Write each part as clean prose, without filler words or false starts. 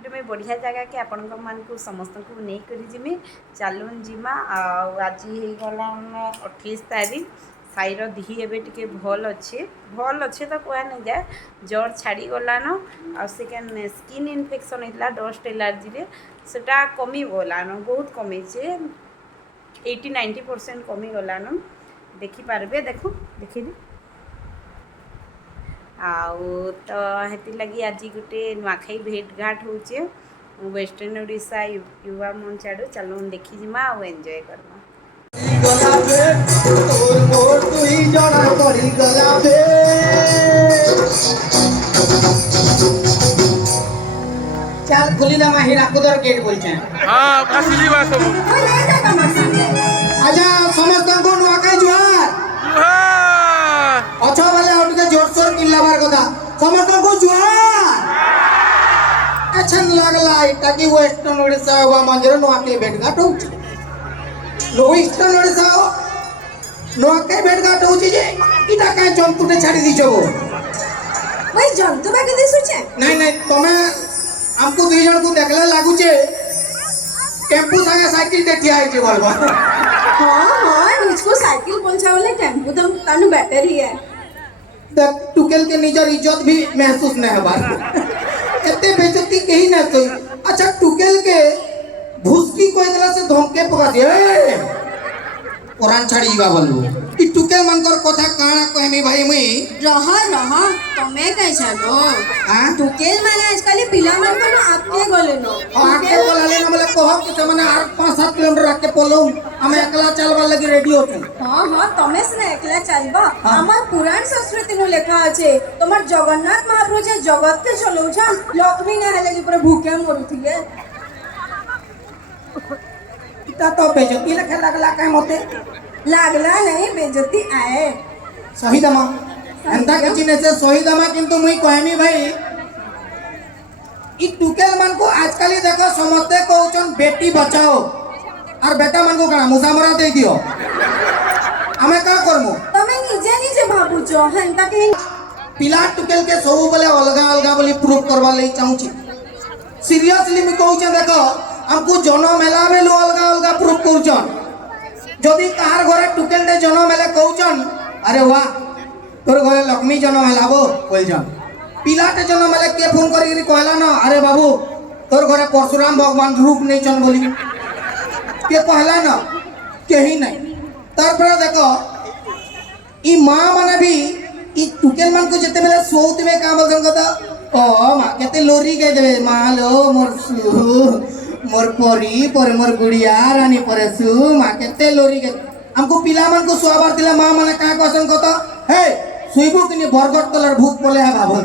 गोटे मुझे बढ़िया जगह कि आपण मानक समस्त को नहीं कर जिमी चलुन जिमा आज होगला 28 तारीख साईर दिही एवं टे भल अच्छे तो कह नहीं जाए जर छाड़ी गलान आन स्किन इन्फेक्शन होता डस्ट एलर्जी सेटा कमी गलान बहुत कमी 80-90% कमी गलान देखिपारे देख देखी आउ तो हेती लगी आज गोटे नुआखाई भेट घाट होचे वेस्टर्न ओडिशा युवा मंच आड़ू चलो देखी जिमा आ एंजॉय करवा चल खुली ना माही राकुदर गेट बोलछे हां फासिली बा सब आजा समस्त को नुआखाई जुहार अच्छा वाले उनके जोर शोर किल्लाबार कथा समस्त को जुहार अच्छा लागला इटा की वेस्टर्न ओडिशा हुआ मंजर नुआखाई भेटघाट होउछ नो ईस्टर्न ओडिशा नुआखाई भेटघाट होउछ जे इटा का जंतुटे छाड़ी दिछो भाई जंतु बाकी दिसुछे नहीं नहीं तमे हमको दुई जन को देखले लागुचे टेम्पू संगे साइकिल ते ठिया है बोलबा हाँ मुझको साइकिल पहुंचा वाले टेम्पो तो कानु बैटरी है देख टुकेल के निजर इज्जत भी महसूस नहीं होबा एते बेइज्जती कहीं ना कोई अच्छा टुकेल के भूसकी कोई तरह से धमके पका दे पुरान छाड़ीबा बोलबो कि टुकेल मनकर कथा काना कहमी भाई मुई रहा तमे कह छानो हां टुकेल माने आजकल पिला मन को आपके गले नो आके बोलाले ना बोले कहो कि तमने 5-7 किलोमीटर रख के पोलो हम एकला चलवा लगी रेडी होते हां तमे से एकला चलबा हमर पुराण संस्कृति नु लेखा আছে তোমার জগন্নাথ মহাপ্রভু যে জগৎকে চলাউছন লক্ষ্মী না হেলে যে পুরো भूखे মরুথিলে इता तो बेइज्जती लखे लगला काहे मते लागला नहीं बेइज्जती आए सही दमा एंता के चिने से सही दमा किंतु मुई कहमी भाई ई टुकेल मन को आजकल ही देखो समझते कहउचन बेटी बचाओ और बेटा मन को कना मुसामरा दे दियो हमें का करमु तमे निजे निजे भाबुचो हेंता के पिला टुकेल के सब बोले अलगा अलगा बोली प्रूफ करवा ले चाहूची सीरियसली मी कहउचे देखो हमको जन्म हेला बेलो अलगा अलगा प्रूफ करचन जदि कार घरे टुकेल दे जन्म हेले कहउचन अरे वाह तोर घरे लक्ष्मी जन्म हेलाबो बोलजन पिलाटे जन्म हेले के फोन करी कहला न अरे बाबू तोर घरे परशुराम भगवान रूप नहीं चन बोली के कहला न केही नहीं तार पर देखो ई मां माने भी ई टुकेल मन को जते बेले सोउत में काम बोलसन कता ओ मां केते लोरी के देबे मां लो मोर परी पर मोर गुड़िया रानी परसु मां केते लोरी के हमको पिला मन को सुआबार दिला मां माने का क्वेश्चन कता हे सुइबो किनी बरगट कलर भूख बोले है बाबल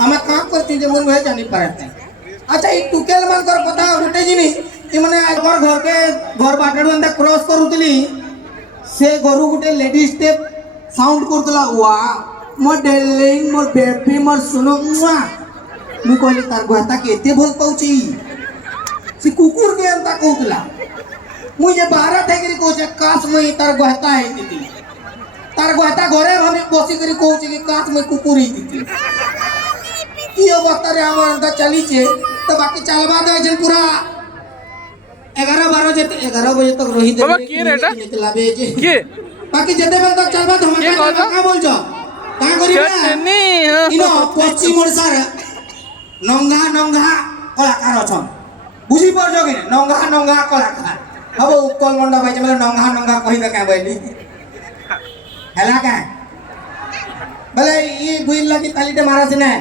हम का करती जे मन होय जानी पारते अच्छा ई टुकेल मन कर कथा गुटे जिनी ई माने घर घर के घर बाटडू अंदर क्रॉस करूतली से गरु गुटे लेडी स्टेप साउंड करतला वाह मोर डार्लिंग मोर बेबी मोर सुनो मु कहली तार गोता केते भल पाउची से कुकुर के अंता कहतला मुझे 12 ठेकरी कहछे काश मई तार गोता है तिती तार गोता घरे हम बसी करी कहछे कि काश मई कुकुर ही तिती ई अवस्था रे हमर अंता चली छे तो बाकी चलवा दे जन पूरा 11 बजे तक रही दे बाबा के रेटा निकला बे जे के बाकी जते बेल तक चलबा धमाका का बोलछो का करिबा चटनी इनो पश्चिम ओडिसा रे नंगा नंगा कलाकार छन बुझी परजो कि नंगा नंगा कलाकार अब उत्कल मंडा भाई जे नंगा नंगा कहि दे का बैली हैला का भले ई बुइल लगी तालीटे मारा से ने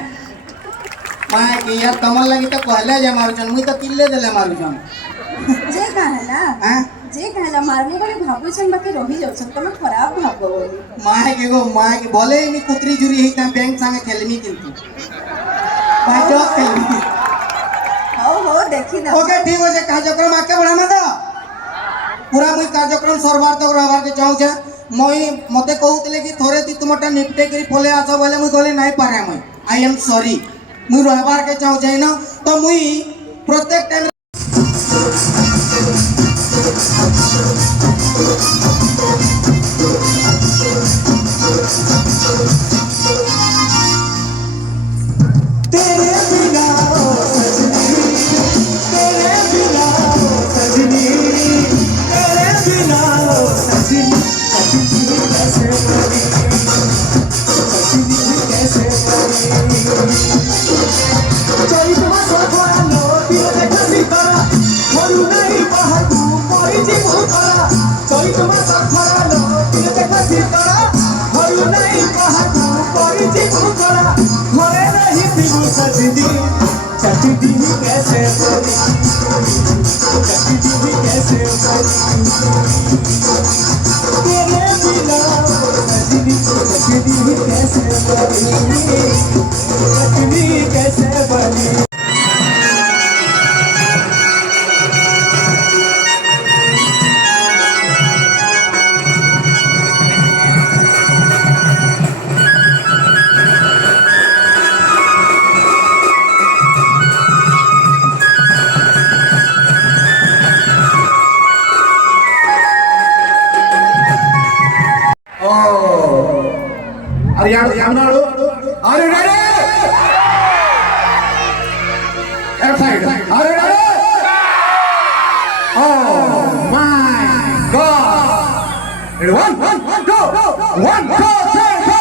माय के यार कमल लगी तो कहले जे मारू छन मुई तो किल्ले देले मारू छन जे कहला हां जे कहला मारने वाले भाबू छन बाकी रही जाउ छन तमे खराब भाबो माय के बोले नी कुतरी जुरी ही ता बैंक संगे खेलनी किंतु बाजो खेलनी हो देखी ना ओके ठीक हो जे कार्यक्रम आके बढ़ा मत पूरा मुई कार्यक्रम सरबार तक रहबार के चाहू छे मई मते कहउतले कि थोरे ती तुमटा निपटे करी फले आसो बोले मुई कहले नहीं पारे मई आई एम सॉरी मुई रहबार के चाहू छै न तो मुई प्रत्येक टाइम तेरे बिना जीवु खरा चोरी तुम सखरा लो दिल देखा भीतर होई नहीं कहाकू कोई जीवु खरा घरे नहीं बिनु सजदी चटी दी कैसे बोली चटी दी कैसे बोली तेरे बिना सजदी चटी कैसे बोली चटनी कैसे बोली Are you ready? Left side. Are you ready? Oh my God! Ready? One, go! 1, 2, 3, go!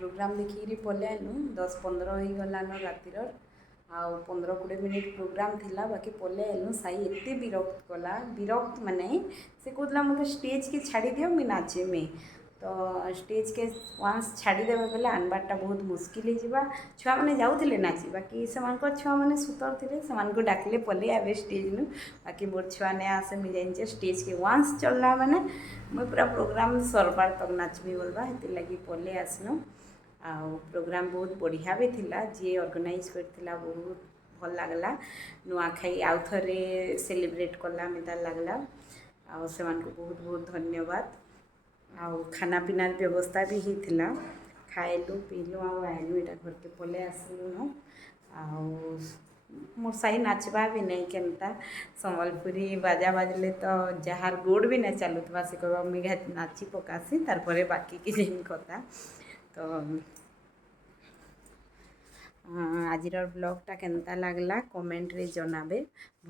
Programme देखिकी पलि आइलु 10-15 हो गलान रातिर आउ 15-20 मिनिट प्रोग्राम थिला बाकी पलि आइलु साई एते विरक्त कला विरक्त माने से कहला मत स्टेज के छाड़ी दियो मी नाचे में तो स्टेज के वहाँ छाड़ी देबे बेले आनबारटा बहुत मुश्किल हो जावा छुआ मैंने जाऊले नाची बाकी से छुआ मैंने सुतर थे से डाकिले पलि आवे स्टेज नु बाकी मोर छुआ नहीं आसे मुझे जानी स्टेज के वंस चलला मैंने मुझे पूरा प्रोग्राम सरबार तक नाचबी बोलबा हेती लगी पलि आसनु आ प्रोग्राम बहुत बढ़िया भी थिला जी ऑर्गेनाइज करथिला बहुत भल लागला नुआखाई आउ थरे सेलिब्रेट कला मिता लागला आ से बहुत बहुत धन्यवाद आ खाना पीनार व्यवस्था भी होता खाइलु पीलु आइलु यहाँ घर के पलि आसलु न मोर साई नाचबा भी नहीं केनता संबलपुरी बाजा बाजले तो जार गोड़ भी नहीं चलुवा से कह मुझे नाची पकासी तार बाकी कि कथा तो आजिर ब्लॉगटा केनता लागला कमेंट रे जनाबे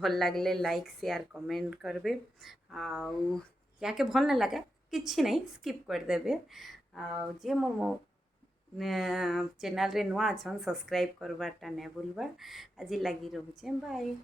भल लगले लाइक शेयर कमेंट करबे या के भल न लगा किछि नहीं स्किप करदेबे जे मोर मो चैनल रे नुआ अछन सब्सक्राइब करवाटा नहीं भूलबा आज लगी रोचे बाय।